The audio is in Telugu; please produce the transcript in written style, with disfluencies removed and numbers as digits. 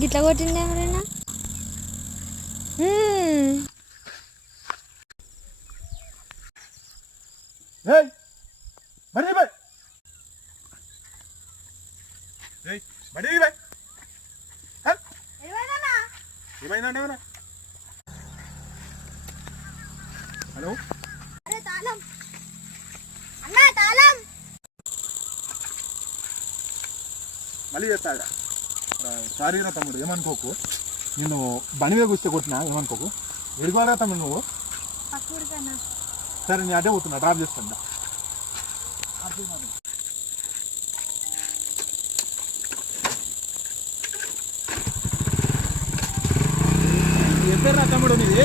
గిట్లా కొట్టింది ఎవరైనా? హలో మళ్ళీ చేస్తాడా? సారీరా తమ్ముడు, ఏమనుకోకు. నేను బండి మీద కూర్చో కొట్టినా, ఏమనుకోకు. ఎడుకోరా తమ్ముడు నువ్వు? సరే నేను అడ్డే పోతున్నా, డ్రాప్ చేస్తాను. ఎప్పుడరా తమ్ముడు నీది?